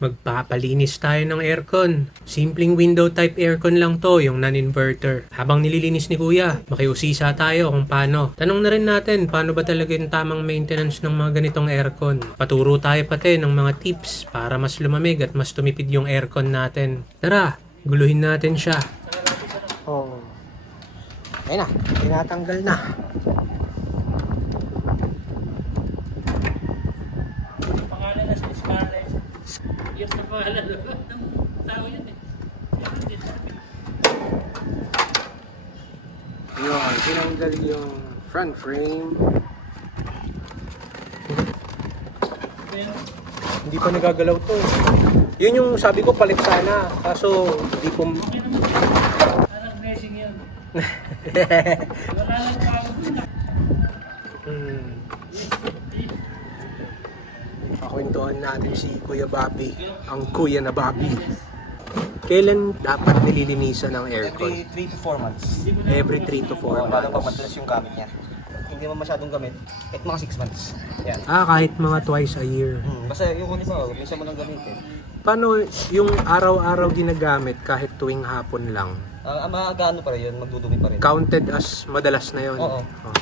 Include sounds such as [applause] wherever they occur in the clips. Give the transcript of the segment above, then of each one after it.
Magpapalinis tayo ng aircon. Simpleng window type aircon lang to, yung non-inverter. Habang nililinis ni Kuya, makiusisa tayo kung paano. Tanong na rin natin, paano ba talaga yung tamang maintenance ng mga ganitong aircon. Paturo tayo pati ng mga tips para mas lumamig at mas tumipid yung aircon natin. Tara, guluhin natin siya. Oh. Ayun na, tinatanggal na. pangalan na sa Scarlett. Yun na pangalan ng tao yun eh. Yun tinanggal yung front frame. Hindi pa nagagalaw to. Yun yung sabi ko palit sana. Kaso hindi po... Anak blessing yun. [laughs] Wala lang pagod na. Hmm. Pakwentuhan natin si Kuya Bobby. Ang kuya na Bobby. Kailan dapat nililinisan ng aircon? Every 3 to 4 months. Every 3 to 4 Lalo pag months. madalas yung gamit niya. Hindi mo masyadong gamit, kahit mga 6 months. Yan. Ah, kahit mga twice a year. Hmm. Basta yung kung ba, minsan mo lang gamitin. Paano yung araw-araw ginagamit kahit tuwing hapon lang? Ah, uh, maagaano pa rin yun, magdudumi pa rin. Counted as madalas na yon. Oo. Oh.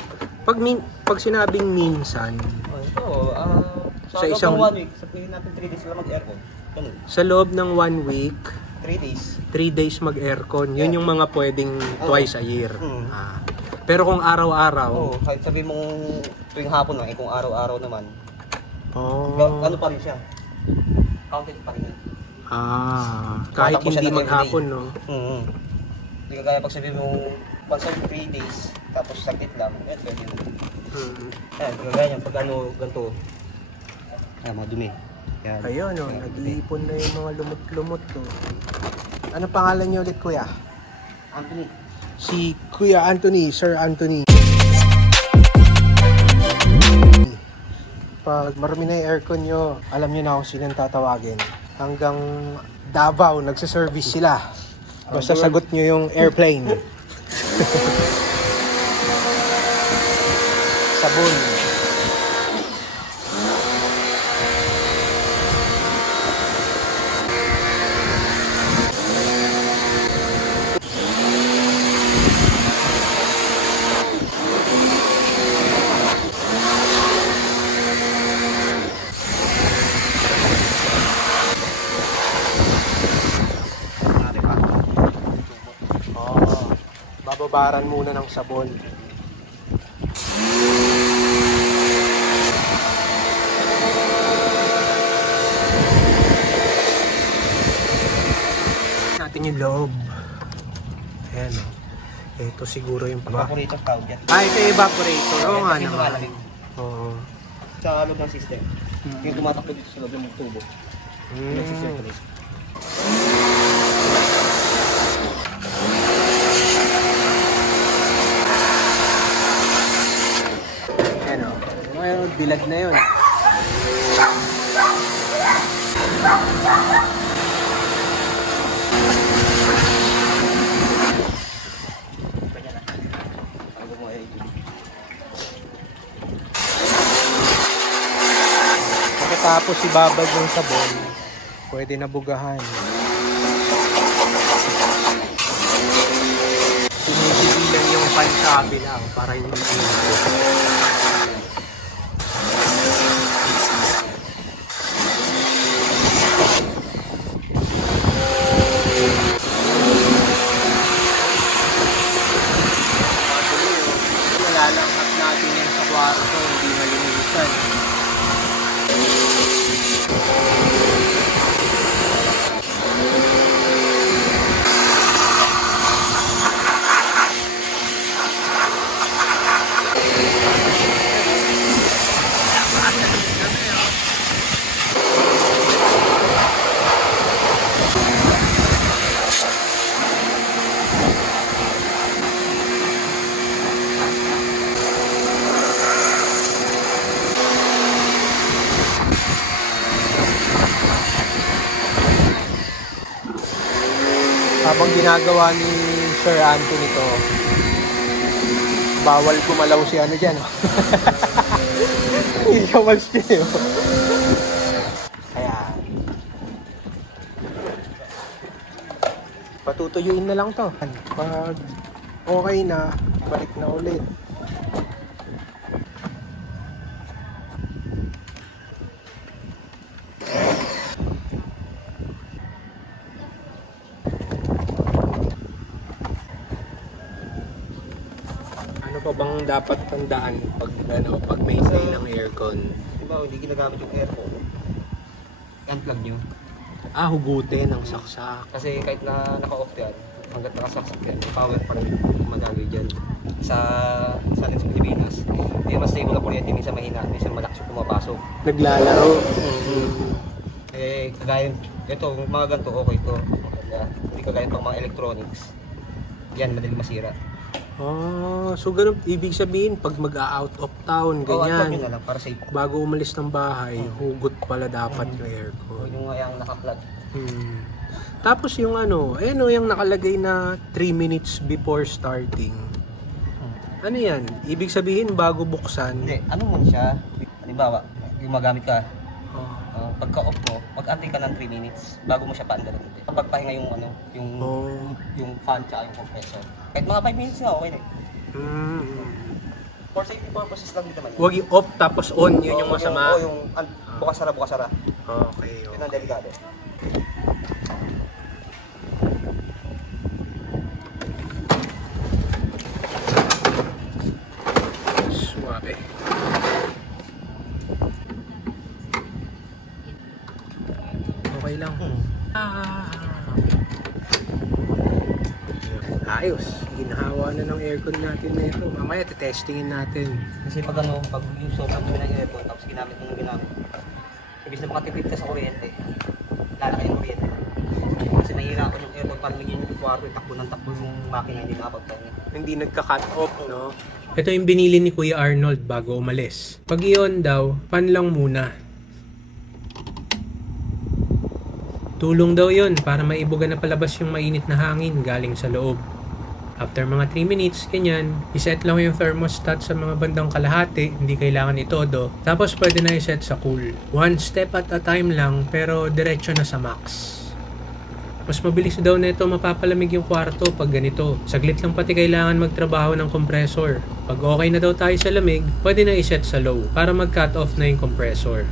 Pag, min- pag sinabing minsan, Oh, ito, ah, Sa sa, isang- 1 week, sabihin natin 3 days lang mag-aircon. Ganun. sa loob ng one week, 3 days. 3 days mag-aircon. Yun yung mga pwedeng twice a year. Mm. Ah. Pero kung araw-araw, Oo, kahit sabihin mong tuwing hapon lang, eh kung araw-araw naman, oh, ano pa rin siya? Counted pa rin. ah, kahit hindi maghapon, no? Hmm. Hindi ka kaya pag sabihin mo, once every 3 days, tapos sakit lang, eh, pwede yun. Mm. Ayan, kagaya yan, pag ano, ganito, ayan, mga dumi. Yan. Ayun, no, Ayan, nag-iipon na yung mga lumot-lumot, to. Ano pangalan niyo ulit, kuya? Anthony, Si Kuya Anthony, Sir Anthony. Pag marami na yung aircon nyo, alam nyo na kung sino ang tatawagin. Hanggang Davao, nagsiservice sila. Basta sagot nyo yung airplane. [laughs] Sabon. Bababaran muna ng sabon. natin yung loob. Ayan o. Ito siguro yung pa. Evaporator tawag yan. Ah, ito yung evaporator. Oo nga naman. Oo. Sa loob ng system. Yung tumatakbo dito sa loob ng tubo. Yung system ko Mm. dito. Ayan o. Bilad na yun. Kanya na. Ang gumawa ay Pagkatapos ibabad yung sabon, pwede na bugahan. Sinisibilan yung pansabi lang para hindi habang ginagawa ni Sir Anthony to bawal kumalaw si ano dyan oh. [laughs] hindi siya eh, oh. wals dyan kaya patutuyuin na lang to. Pag okay na balik na ulit. Pa bang dapat tandaan pag ano pag maintain ng aircon? Di ba, hindi ginagamit yung aircon. Unplug nyo. Ah, hugutin ng saksak. Kasi kahit na naka-off yan, hanggat nakasaksak yan, may power pa rin magagawin dyan. Sa sa atin sa Pilipinas, hindi mas stable ang kuryente, minsan mahina, minsan malakas yung pumapasok. Naglalaro. Eh, kagaya, ito, mga ganito, okay to. Maganda. Hindi kagaya pang mga electronics. Yan, madali masira. Ah, so ganun, ibig sabihin, pag mag-out of town, Oo, ganyan, na lang para safe. bago umalis ng bahay, hugot pala dapat yung aircon. Huwag yung nga yung naka-plug. Hmm. Tapos yung ano, eh no, yung nakalagay na 3 minutes before starting. Ano yan? Ibig sabihin, bago buksan. Hindi, ano mo siya? Halimbawa, gumagamit ka, Oh. Uh, pagka-off mo, mag-antay ka ng 3 minutes bago mo siya paandarin. Kapag pahinga yung ano, yung Oh. yung fan tsaka yung compressor. Kahit mga 5 minutes na, okay na. eh. Mm. For safety purposes lang din naman. yun. Huwag yung off tapos on, yun yung Oo, masama. Oo, yung an- bukas-sara, bukas-sara. Okay, Yun okay. ang delikado. Suwabe. Okay lang. Ah. Ayos. Ginhawa na ng aircon natin na ito. Mamaya testingin natin. Kasi pag ano, pag yung sobrang dumi ng aircon, tapos ginamit mo ng ginamit, ibig na makatipid ka sa kuryente, lalaki yung kuryente. Kasi mahirapan yung aircon para maging yung kwarto, takbo ng takbo yung makina, hindi nakapagpahinga. Hindi nagka-cut off, no? Ito yung binili ni Kuya Arnold bago umalis. Pag iyon daw, pan lang muna. Tulong daw yon para maibuga na palabas yung mainit na hangin galing sa loob. After mga 3 minutes, ganyan, iset lang yung thermostat sa mga bandang kalahati, hindi kailangan itodo. Tapos pwede na iset sa cool. One step at a time lang, pero diretso na sa max. Mas mabilis daw na ito mapapalamig yung kwarto pag ganito. Saglit lang pati kailangan magtrabaho ng compressor. Pag okay na daw tayo sa lamig, pwede na iset sa low para mag-cut off na yung compressor.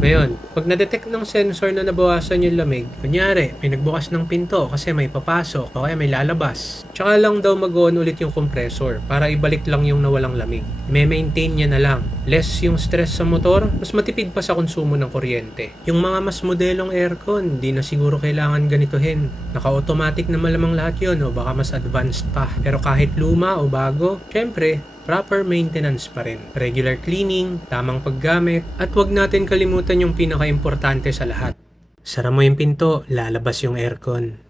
Ngayon, pag na-detect ng sensor na nabawasan yung lamig, kunyari, may nagbukas ng pinto kasi may papasok o kaya may lalabas. Tsaka lang daw mag-on ulit yung compressor para ibalik lang yung nawalang lamig. May maintain niya na lang. Less yung stress sa motor, mas matipid pa sa konsumo ng kuryente. Yung mga mas modelong aircon, di na siguro kailangan ganitohin. Naka-automatic na malamang lahat yun o baka mas advanced pa. Pero kahit luma o bago, syempre, proper maintenance pa rin. Regular cleaning, tamang paggamit, at huwag natin kalimutan yung pinaka-importante sa lahat. Sara mo yung pinto, lalabas yung aircon.